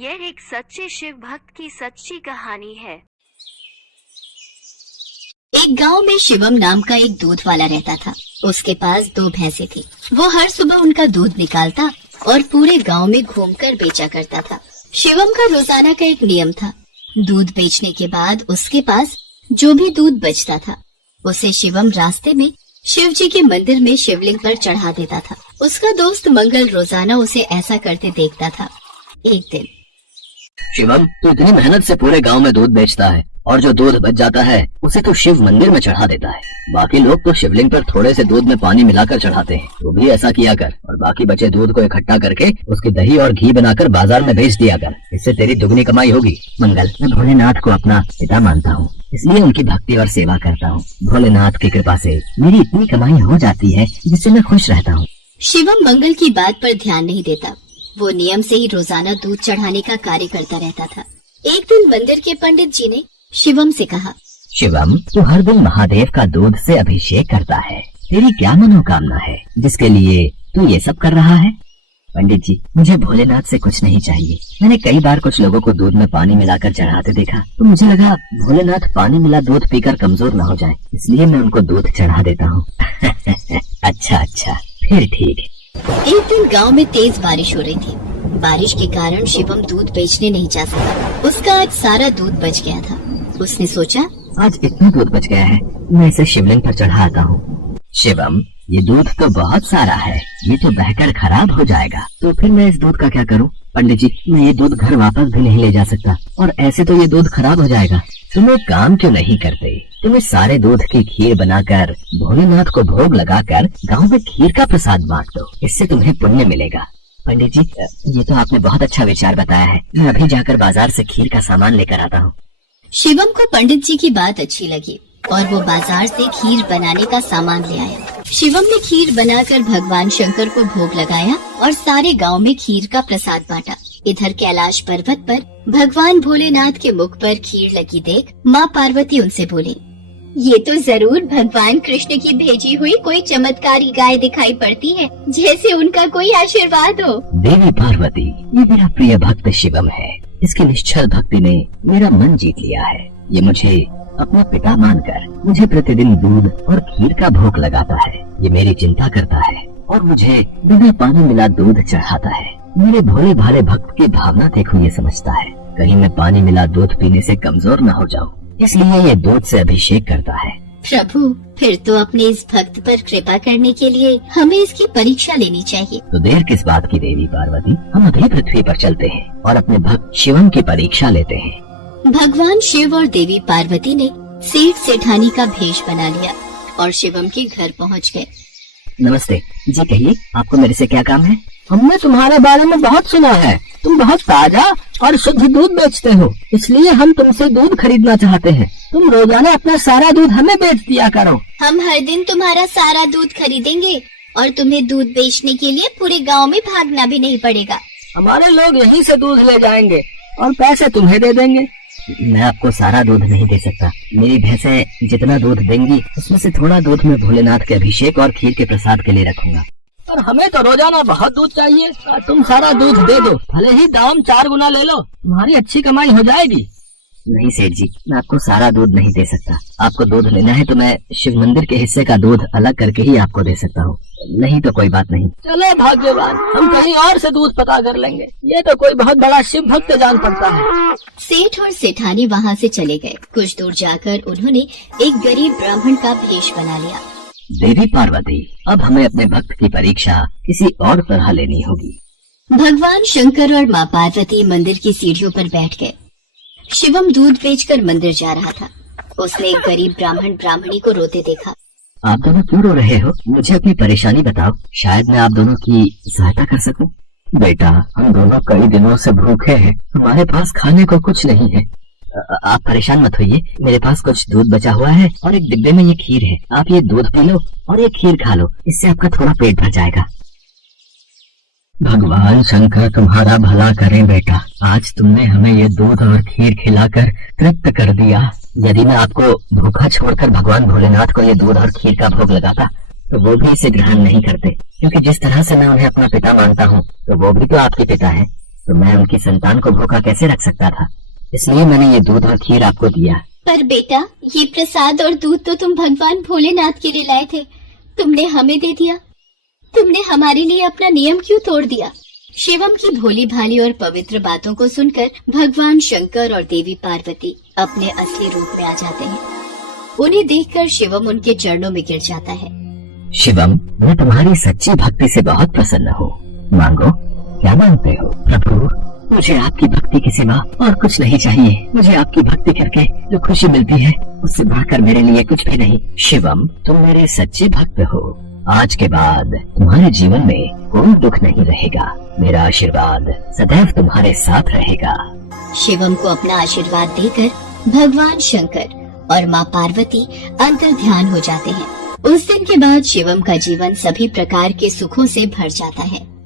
यह एक सच्चे शिव भक्त की सच्ची कहानी है। एक गांव में शिवम नाम का एक दूध वाला रहता था। उसके पास 2 भैंसें थी। वो हर सुबह उनका दूध निकालता और पूरे गांव में घूमकर बेचा करता था। शिवम का रोजाना का एक नियम था। दूध बेचने के बाद उसके पास जो भी दूध बचता था उसे शिवम रास्ते में शिव जी के मंदिर में शिवलिंग पर चढ़ा देता था। उसका दोस्त मंगल रोजाना उसे ऐसा करते देखता था। एक दिन, शिवम, तू इतनी मेहनत से पूरे गांव में दूध बेचता है और जो दूध बच जाता है उसे तो शिव मंदिर में चढ़ा देता है। बाकी लोग तो शिवलिंग पर थोड़े से दूध में पानी मिलाकर चढ़ाते हैं। तू भी ऐसा किया कर और बाकी बचे दूध को इकट्ठा करके उसकी दही और घी बनाकर बाजार में बेच दिया कर। इससे तेरी दुगनी कमाई होगी। मंगल, मैं भोलेनाथ को अपना पिता मानता हूँ, इसलिए उनकी भक्ति और सेवा करता हूँ। भोलेनाथ की कृपा से मेरी इतनी कमाई हो जाती है जिससे मैं खुश रहता हूँ। शिवम मंगल की बात पर ध्यान नहीं देता। वो नियम से ही रोजाना दूध चढ़ाने का कार्य करता रहता था। एक दिन मंदिर के पंडित जी ने शिवम से कहा, शिवम, तू हर दिन महादेव का दूध से अभिषेक करता है। तेरी क्या मनोकामना है जिसके लिए तू ये सब कर रहा है? पंडित जी, मुझे भोलेनाथ से कुछ नहीं चाहिए। मैंने कई बार कुछ लोगों को दूध में पानी मिलाकर चढ़ाते देखा तो मुझे लगा भोलेनाथ पानी मिला दूध पीकर कमजोर न हो जाए, इसलिए मैं उनको दूध चढ़ा देता हूँ। अच्छा, फिर ठीक है। एक दिन गांव में तेज बारिश हो रही थी। बारिश के कारण शिवम दूध बेचने नहीं जा सका। उसका आज सारा दूध बच गया था। उसने सोचा, आज इतना दूध बच गया है, मैं इसे शिवलिंग पर चढ़ाता हूँ। शिवम, ये दूध तो बहुत सारा है, ये तो बहकर खराब हो जाएगा। तो फिर मैं इस दूध का क्या करूँ? पंडित जी, मैं ये दूध घर वापस भी नहीं ले जा सकता और ऐसे तो ये दूध खराब हो जाएगा। तुम एक काम क्यों नहीं करते? तुम इस सारे दूध की खीर बनाकर भोलेनाथ को भोग लगाकर गांव में खीर का प्रसाद बांट दो, इससे तुम्हें पुण्य मिलेगा। पंडित जी, ये तो आपने बहुत अच्छा विचार बताया है। मैं अभी जाकर बाजार से खीर का सामान लेकर आता हूँ। शिवम को पंडित जी की बात अच्छी लगी और वो बाजार से खीर बनाने का सामान ले आया। शिवम ने खीर बनाकर भगवान शंकर को भोग लगाया और सारे गांव में खीर का प्रसाद बांटा। इधर कैलाश पर्वत पर भगवान भोलेनाथ के मुख पर खीर लगी देख माँ पार्वती उनसे बोली, ये तो जरूर भगवान कृष्ण की भेजी हुई कोई चमत्कारी गाय दिखाई पड़ती है, जैसे उनका कोई आशीर्वाद हो। देवी पार्वती, ये मेरा प्रिय भक्त शिवम है। इसकी निश्चल भक्ति ने मेरा मन जीत लिया है। ये मुझे अपना पिता मानकर मुझे प्रतिदिन दूध और खीर का भोग लगाता है। ये मेरी चिंता करता है और मुझे बिना पानी मिला दूध चढ़ाता है। मेरे भोले भाले भक्त की भावना देखो, ये समझता है कहीं मैं पानी मिला दूध पीने से कमजोर न हो जाऊं, इसलिए ये दूध से अभिषेक करता है। प्रभु, फिर तो अपने इस भक्त पर कृपा करने के लिए हमें इसकी परीक्षा लेनी चाहिए। तो देर किस बात की देवी पार्वती, हम अभी पृथ्वी पर चलते हैं और अपने भक्त शिवम की परीक्षा लेते हैं। भगवान शिव और देवी पार्वती ने सेठ सेठानी का भेष बना लिया और शिवम के घर पहुंच गए। नमस्ते जी, कहिए आपको मेरे से क्या काम है? हमने तुम्हारे बारे में बहुत सुना है। तुम बहुत ताजा और शुद्ध दूध बेचते हो, इसलिए हम तुमसे दूध खरीदना चाहते हैं। तुम रोजाना अपना सारा दूध हमें बेच दिया करो। हम हर दिन तुम्हारा सारा दूध खरीदेंगे और तुम्हें दूध बेचने के लिए पूरे गांव में भागना भी नहीं पड़ेगा। हमारे लोग यहीं से दूध ले जाएंगे और पैसे तुम्हें दे देंगे। मैं आपको सारा दूध नहीं दे सकता। मेरी भैंसें जितना दूध देंगी उसमें से थोड़ा दूध मैं भोलेनाथ के अभिषेक और खीर के प्रसाद के लिए रखूंगा। और हमें तो रोजाना बहुत दूध चाहिए। तुम सारा दूध दे दो, भले ही दाम 4 गुना ले लो, तुम्हारी अच्छी कमाई हो जाएगी। नहीं सेठ जी, मैं आपको सारा दूध नहीं दे सकता। आपको दूध लेना है तो मैं शिव मंदिर के हिस्से का दूध अलग करके ही आपको दे सकता हूँ, नहीं तो कोई बात नहीं। चलो भाग्यवान, हम कहीं और से दूध पता कर लेंगे। ये तो कोई बहुत बड़ा शिव भक्त जान पड़ता है। सेठ और सेठानी वहाँ से चले गए। कुछ दूर जाकर उन्होंने एक गरीब ब्राह्मण का भेष बना लिया। देवी पार्वती, अब हमें अपने भक्त की परीक्षा किसी और तरह लेनी होगी। भगवान शंकर और माँ पार्वती मंदिर की सीढ़ियों पर बैठ गए। शिवम दूध बेचकर मंदिर जा रहा था। उसने एक गरीब ब्राह्मण ब्राह्मणी को रोते देखा। आप दोनों क्यों रो रहे हो? मुझे अपनी परेशानी बताओ, शायद मैं आप दोनों की सहायता कर सकूं। बेटा, हम दोनों कई दिनों से भूखे हैं, हमारे पास खाने को कुछ नहीं है। आप परेशान मत होइए, मेरे पास कुछ दूध बचा हुआ है और एक डिब्बे में ये खीर है। आप ये दूध पी लो और ये खीर खा लो, इससे आपका थोड़ा पेट भर जाएगा। भगवान शंकर तुम्हारा भला करें बेटा, आज तुमने हमें ये दूध और खीर खिलाकर तृप्त कर दिया। यदि मैं आपको भूखा छोड़कर भगवान भोलेनाथ को ये दूध और खीर का भोग लगाता तो वो भी इसे ग्रहण नहीं करते, क्योंकि जिस तरह से मैं उन्हें अपना पिता मानता हूँ तो वो भी तो आपके पिता है। तो मैं उनकी संतान को भूखा कैसे रख सकता था। इसलिए मैंने ये दूध और खीर आपको दिया। पर बेटा, ये प्रसाद और दूध तो तुम भगवान भोलेनाथ के लिए लाए थे, तुमने हमें दे दिया। तुमने हमारे लिए अपना नियम क्यों तोड़ दिया? शिवम की भोली भाली और पवित्र बातों को सुनकर भगवान शंकर और देवी पार्वती अपने असली रूप में आ जाते हैं। उन्हें देखकर शिवम उनके चरणों में गिर जाता है। शिवम, मैं तुम्हारी सच्ची भक्ति से बहुत प्रसन्न हूँ। मांगो, क्या मांगते हो? प्रभु, मुझे आपकी भक्ति के सिवा और कुछ नहीं चाहिए। मुझे आपकी भक्ति करके जो खुशी मिलती है उससे बढ़कर मेरे लिए कुछ भी नहीं। शिवम, तुम मेरे सच्चे भक्त हो। आज के बाद तुम्हारे जीवन में कोई दुख नहीं रहेगा। मेरा आशीर्वाद सदैव तुम्हारे साथ रहेगा। शिवम को अपना आशीर्वाद देकर भगवान शंकर और माँ पार्वती अंतर ध्यान हो जाते हैं। उस दिन के बाद शिवम का जीवन सभी प्रकार के सुखों से भर जाता है।